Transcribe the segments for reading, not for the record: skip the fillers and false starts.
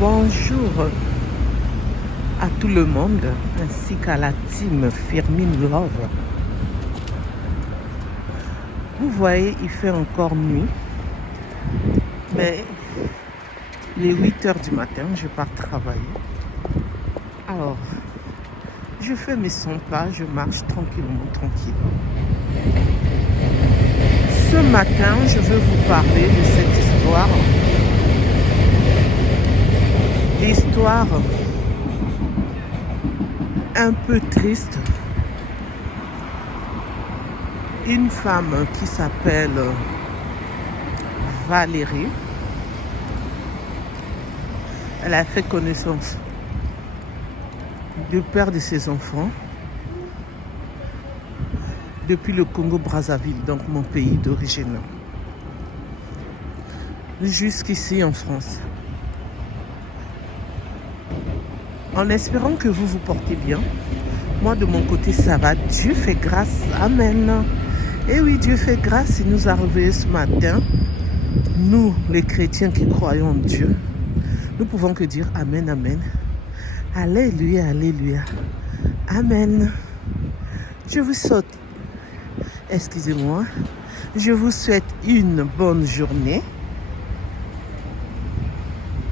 Bonjour à tout le monde ainsi qu'à la team Firmin Love. Vous voyez, il fait encore nuit, mais il est 8 h du matin, je pars travailler. Alors, je fais mes 100 pas, je marche tranquillement, tranquille. Ce matin, je veux vous parler de cette histoire. L'histoire un peu triste. Une femme qui s'appelle Valérie. Elle a fait connaissance du père de ses enfants depuis le Congo-Brazzaville, donc mon pays d'origine, jusqu'ici en France. En espérant que vous vous portez bien. Moi, de mon côté, ça va. Dieu fait grâce. Amen. Et oui, Dieu fait grâce. Il nous a réveillés ce matin. Nous, les chrétiens qui croyons en Dieu, nous pouvons que dire Amen, Amen. Alléluia, Alléluia. Amen. Je vous souhaite, excusez-moi, je vous souhaite une bonne journée.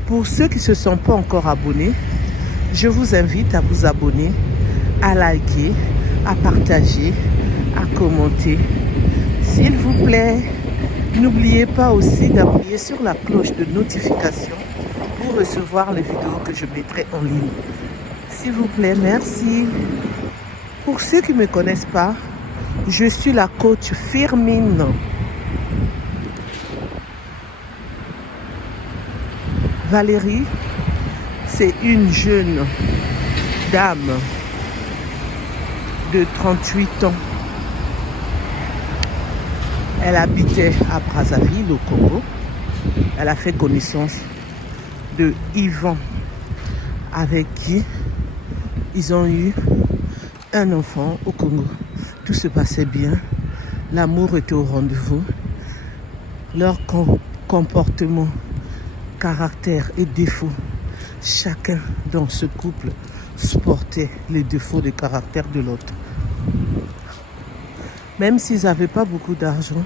Pour ceux qui ne se sont pas encore abonnés, je vous invite à vous abonner, à liker, à partager, à commenter. S'il vous plaît, n'oubliez pas aussi d'appuyer sur la cloche de notification pour recevoir les vidéos que je mettrai en ligne. S'il vous plaît, merci. Pour ceux qui ne me connaissent pas, je suis la coach Firmin. Valérie, c'est une jeune dame de 38 ans. Elle habitait à Brazzaville, au Congo. Elle a fait connaissance de Yvan, avec qui ils ont eu un enfant au Congo. Tout se passait bien. L'amour était au rendez-vous. Leur comportement, caractère et défauts, chacun dans ce couple supportait les défauts de caractère de l'autre. Même s'ils n'avaient pas beaucoup d'argent,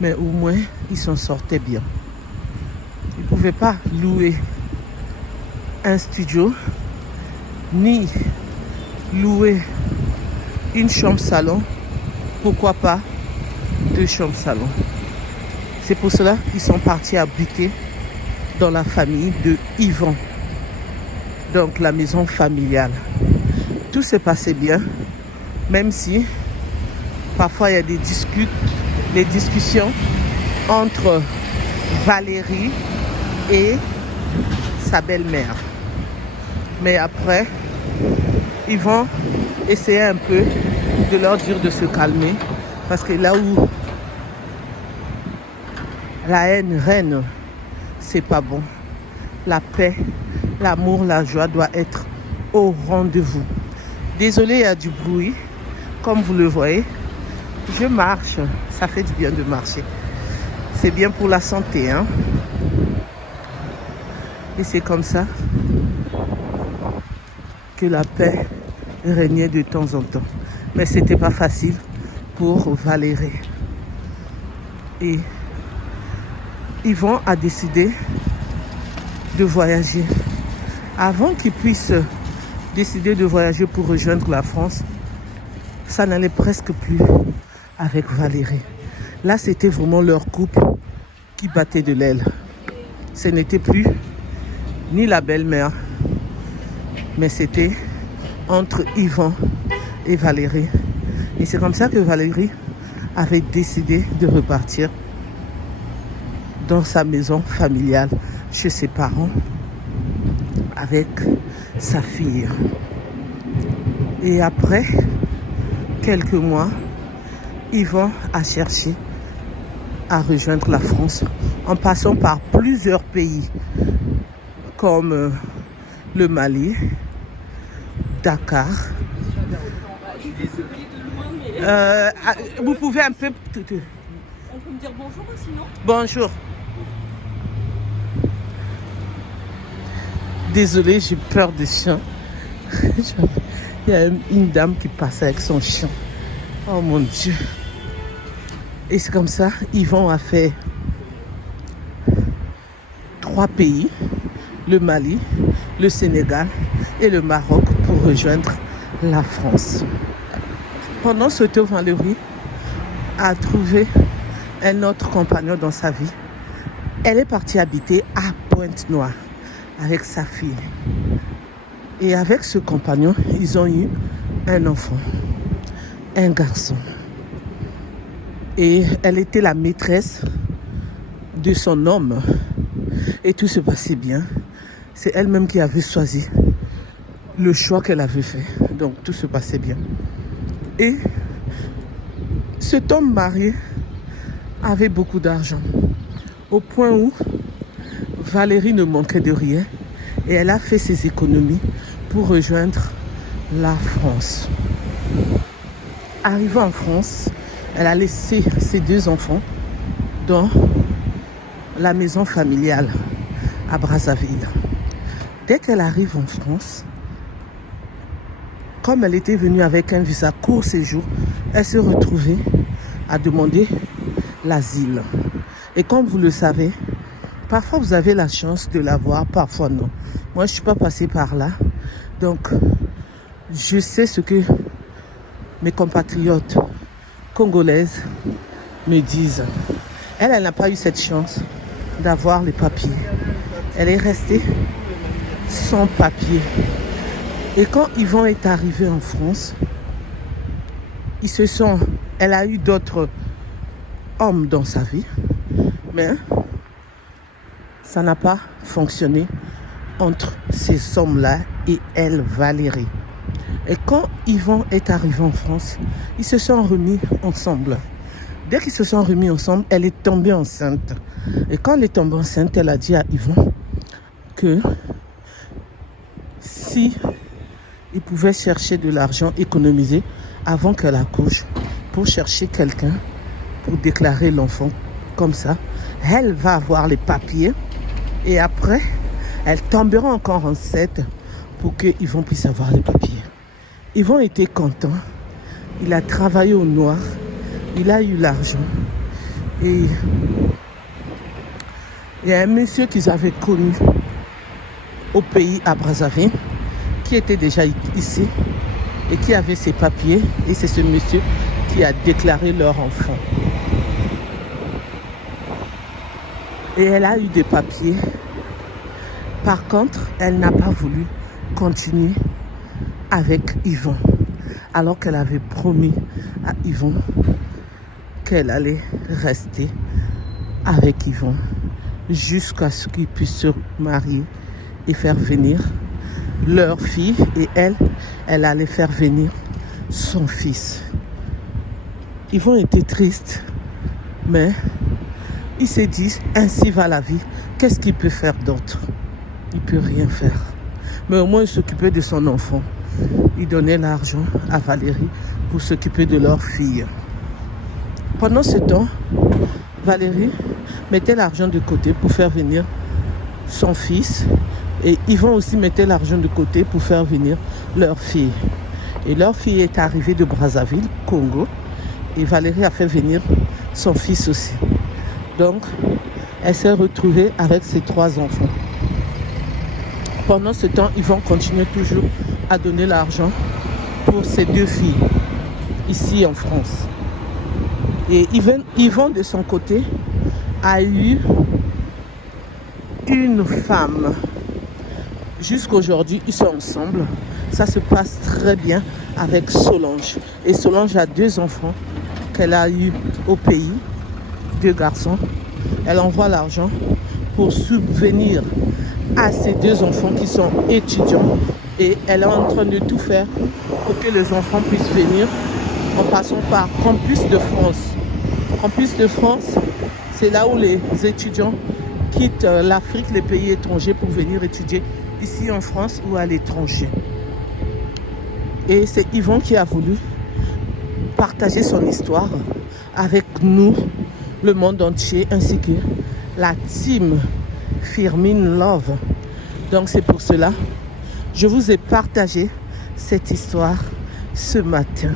mais au moins ils s'en sortaient bien. Ils ne pouvaient pas louer un studio, ni louer une chambre salon. Pourquoi pas 2 chambres salon? C'est pour cela qu'ils sont partis habiter dans la famille de Yvan, donc la maison familiale. Tout s'est passé bien, même si parfois il y a des discussions entre Valérie et sa belle-mère. Mais après, ils vont essayer un peu de leur dire de se calmer, parce que là où la haine règne, c'est pas bon. La paix, l'amour, la joie doit être au rendez-vous. Désolée, il y a du bruit. Comme vous le voyez, je marche. Ça fait du bien de marcher. C'est bien pour la santé, hein. Et c'est comme ça que la paix régnait de temps en temps. Mais c'était pas facile pour Valérie. Et Yvan a décidé de voyager. Avant qu'il puisse décider de voyager pour rejoindre la France, ça n'allait presque plus avec Valérie. Là, c'était vraiment leur couple qui battait de l'aile. Ce n'était plus ni la belle-mère, mais c'était entre Yvan et Valérie. Et c'est comme ça que Valérie avait décidé de repartir dans sa maison familiale, chez ses parents, avec sa fille. Et après quelques mois, Yvan a cherché à rejoindre la France en passant par plusieurs pays comme le Mali, Dakar. Vous pouvez un peu... On peut me dire bonjour aussi, non? Bonjour. Désolée, j'ai peur des chiens. Il y a une dame qui passe avec son chien. Oh mon Dieu. Et c'est comme ça, Yvon a fait 3 pays, le Mali, le Sénégal et le Maroc pour rejoindre la France. Pendant ce temps, Valérie a trouvé un autre compagnon dans sa vie. Elle est partie habiter à Pointe-Noire avec sa fille. Et avec ce compagnon, ils ont eu un enfant, un garçon. Et elle était la maîtresse de son homme. Et tout se passait bien. C'est elle-même qui avait choisi le choix qu'elle avait fait. Donc tout se passait bien. Et cet homme marié avait beaucoup d'argent. Au point où Valérie ne manquait de rien. Et elle a fait ses économies pour rejoindre la France. Arrivée en France, elle a laissé ses 2 enfants dans la maison familiale à Brazzaville. Dès qu'elle arrive en France, comme elle était venue avec un visa court séjour, elle s'est retrouvée à demander l'asile. Et comme vous le savez, parfois vous avez la chance de l'avoir, parfois non. Moi, je ne suis pas passée par là. Donc, je sais ce que mes compatriotes congolaises me disent. Elle n'a pas eu cette chance d'avoir les papiers. Elle est restée sans papier. Et quand Yvon est arrivé en France, elle a eu d'autres hommes dans sa vie, mais ça n'a pas fonctionné entre ces hommes-là et elle, Valérie. Et quand Yvon est arrivé en France, ils se sont remis ensemble. Dès qu'ils se sont remis ensemble, elle est tombée enceinte. Et quand elle est tombée enceinte, elle a dit à Yvon que si il pouvait chercher de l'argent économisé avant qu'elle accouche pour chercher quelqu'un pour déclarer l'enfant comme ça, elle va avoir les papiers et après, elle tombera encore enceinte pour que Yvon puisse avoir les papiers. Yvon était content. Il a travaillé au noir. Il a eu l'argent. Et il y a un monsieur qu'ils avaient connu au pays à Brazzaville qui était déjà ici et qui avait ses papiers. Et c'est ce monsieur qui a déclaré leur enfant. Et elle a eu des papiers. Par contre, elle n'a pas voulu continuer avec Yvon. Alors qu'elle avait promis à Yvon qu'elle allait rester avec Yvon jusqu'à ce qu'ils puissent se marier et faire venir leur fille. Et elle allait faire venir son fils. Yvon était triste, mais il s'est dit, ainsi va la vie. Qu'est-ce qu'il peut faire d'autre? Il ne peut rien faire. Mais au moins, il s'occupait de son enfant. Il donnait l'argent à Valérie pour s'occuper de leur fille. Pendant ce temps, Valérie mettait l'argent de côté pour faire venir son fils. Et Yvon aussi mettait l'argent de côté pour faire venir leur fille. Et leur fille est arrivée de Brazzaville, Congo. Et Valérie a fait venir son fils aussi. Donc, elle s'est retrouvée avec ses 3 enfants. Pendant ce temps, Yvon continuait toujours à donner l'argent pour ses 2 filles, ici en France. Et Yvon, de son côté, a eu une femme. Jusqu'aujourd'hui, ils sont ensemble. Ça se passe très bien avec Solange. Et Solange a 2 enfants qu'elle a eu au pays, 2 garçons. Elle envoie l'argent pour subvenir à ces 2 enfants qui sont étudiants. Et elle est en train de tout faire pour que les enfants puissent venir en passant par Campus de France. Campus de France, c'est là où les étudiants quittent l'Afrique, les pays étrangers pour venir étudier ici en France ou à l'étranger. Et c'est Yvon qui a voulu partager son histoire avec nous, le monde entier, ainsi que la team Firmin Love Donc c'est pour cela, je vous ai partagé cette histoire ce matin.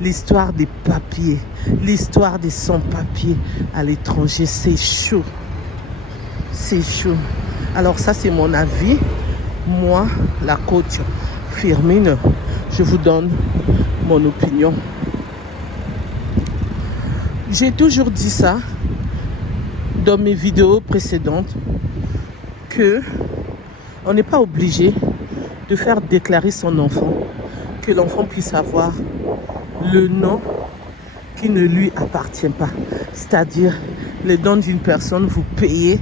L'histoire des papiers, l'histoire des sans-papiers à l'étranger, c'est chaud. C'est chaud. Alors ça, c'est mon avis. Moi, la coach Firmine, je vous donne mon opinion. J'ai toujours dit ça dans mes vidéos précédentes que on n'est pas obligé de faire déclarer son enfant, que l'enfant puisse avoir le nom qui ne lui appartient pas. C'est-à-dire le nom d'une personne, vous payez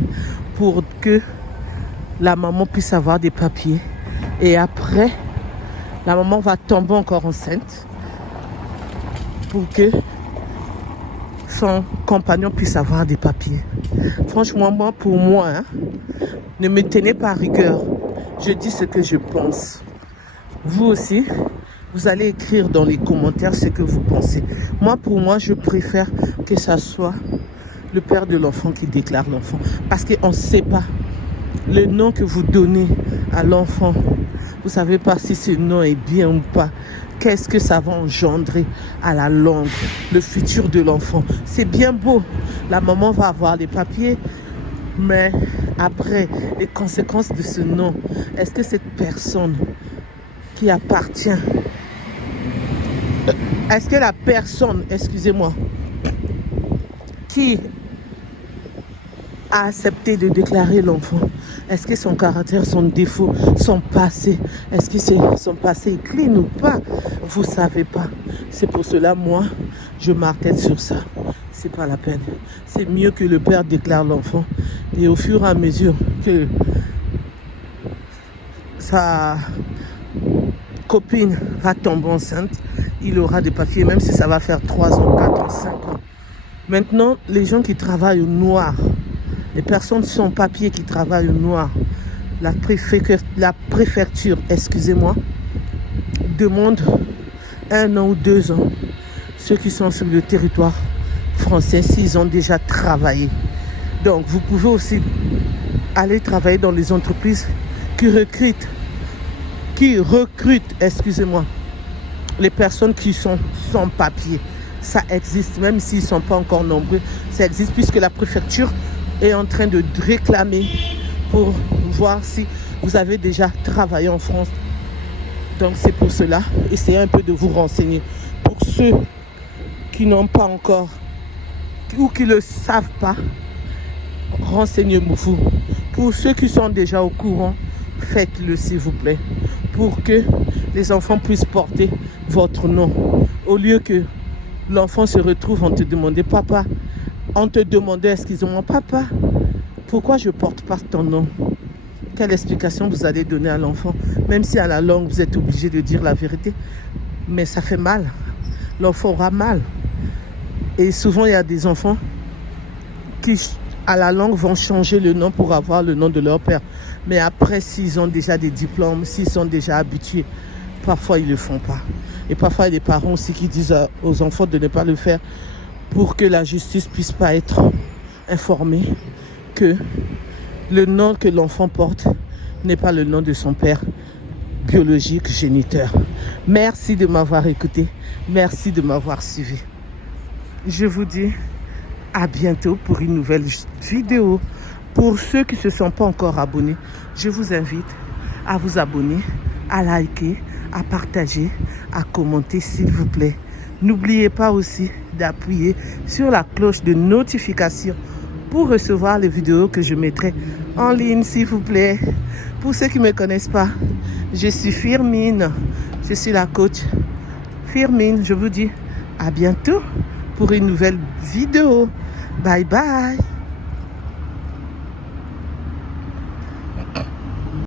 pour que la maman puisse avoir des papiers. Et après, la maman va tomber encore enceinte pour que son compagnon puisse avoir des papiers. Franchement, moi, pour moi, ne me tenez pas à rigueur. Je dis ce que je pense. Vous aussi, vous allez écrire dans les commentaires ce que vous pensez. Moi, pour moi, je préfère que ça soit le père de l'enfant qui déclare l'enfant. Parce qu'on ne sait pas le nom que vous donnez à l'enfant. Vous ne savez pas si ce nom est bien ou pas. Qu'est-ce que ça va engendrer à la longue, le futur de l'enfant. C'est bien beau. La maman va avoir les papiers. Mais après, les conséquences de ce nom, est-ce que cette personne qui appartient, est-ce que la personne, excusez-moi, qui a accepté de déclarer l'enfant, est-ce que son caractère, son défaut, son passé, est-ce que son passé est clean ou pas? Vous ne savez pas. C'est pour cela, moi, je m'arrête sur ça. C'est pas la peine. C'est mieux que le père déclare l'enfant. Et au fur et à mesure que sa copine va tomber enceinte, il aura des papiers, même si ça va faire 3 ans, 4 ans, 5 ans. Maintenant, les gens qui travaillent au noir, les personnes sans papier qui travaillent au noir, la préfecture, excusez-moi, demande 1 an ou 2 ans. Ceux qui sont sur le territoire français, s'ils ont déjà travaillé. Donc, vous pouvez aussi aller travailler dans les entreprises qui recrutent, excusez-moi, les personnes qui sont sans papier. Ça existe, même s'ils ne sont pas encore nombreux. Ça existe puisque la préfecture est en train de réclamer pour voir si vous avez déjà travaillé en France. Donc, c'est pour cela. Essayez un peu de vous renseigner. Pour ceux qui n'ont pas encore ou qui ne le savent pas, renseignez-vous. Pour ceux qui sont déjà au courant, faites-le s'il vous plaît, pour que les enfants puissent porter votre nom. Au lieu que l'enfant se retrouve, on te demandait, papa, on te demandait, excusez-moi, papa, pourquoi je ne porte pas ton nom? Quelle explication vous allez donner à l'enfant? Même si à la longue, vous êtes obligé de dire la vérité, mais ça fait mal. L'enfant aura mal. Et souvent, il y a des enfants qui, à la longue, vont changer le nom pour avoir le nom de leur père. Mais après, s'ils ont déjà des diplômes, s'ils sont déjà habitués, parfois, ils ne le font pas. Et parfois, il y a des parents aussi qui disent aux enfants de ne pas le faire pour que la justice ne puisse pas être informée que le nom que l'enfant porte n'est pas le nom de son père biologique, géniteur. Merci de m'avoir écouté. Merci de m'avoir suivi. Je vous dis à bientôt pour une nouvelle vidéo. Pour ceux qui ne se sont pas encore abonnés, je vous invite à vous abonner, à liker, à partager, à commenter s'il vous plaît. N'oubliez pas aussi d'appuyer sur la cloche de notification pour recevoir les vidéos que je mettrai en ligne s'il vous plaît. Pour ceux qui ne me connaissent pas, je suis Firmine, je suis la coach Firmine. Je vous dis à bientôt pour une nouvelle vidéo. Bye bye.